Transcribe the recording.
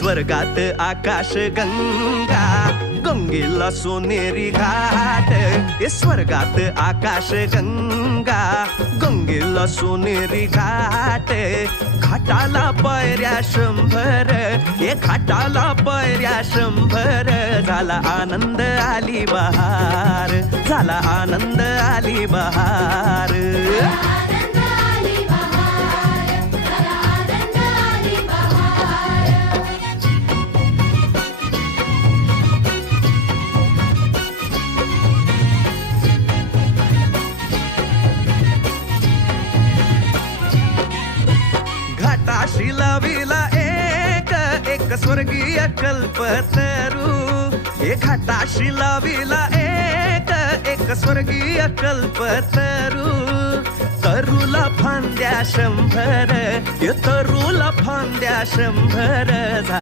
स्वर्गात आकाश गंगा, गंगेला सोनेरी घाट. स्वर्गात आकाश गंगा, गंगेला सोनेरी घाट. घाटाला पायऱ्या 100, घाटाला पायऱ्या 100. झाला आनंद आली बहार, झाला आनंद आली बहार. घाटाशी लाविला एक स्वर्गीय कल्पतरू. घाटाशी लाविला एक स्वर्गीय कल्पतरू. तरूला फांद्या 100, तरूला फांद्या 100.